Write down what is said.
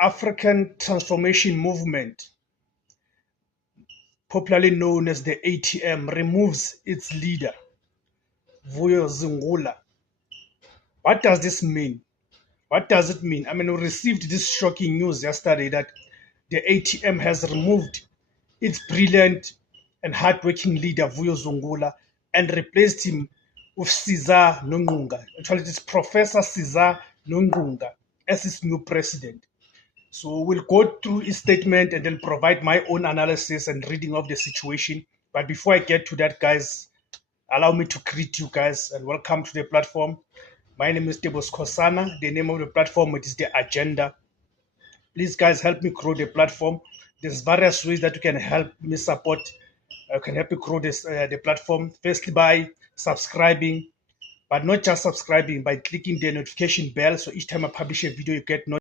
African Transformation Movement, popularly known as the ATM, removes its leader, Vuyo Zingula. What does this mean? What does it mean? I mean, we received this shocking news yesterday that the ATM has removed its brilliant and hardworking leader, Vuyo Zungula, and replaced him with Cesar Nongunga. Actually, it is Professor Cesar Nongunga as his new president. So we'll go through his statement and then provide my own analysis and reading of the situation. But before I get to that, guys, allow me to greet you guys and welcome to the platform. My name is Debos Kosana. The name of the platform it is the Agenda. Please, guys, help me grow the platform. There's various ways that you can help me support. Can help me grow the platform. Firstly, by subscribing, but not just subscribing, by clicking the notification bell. So each time I publish a video, you get notified.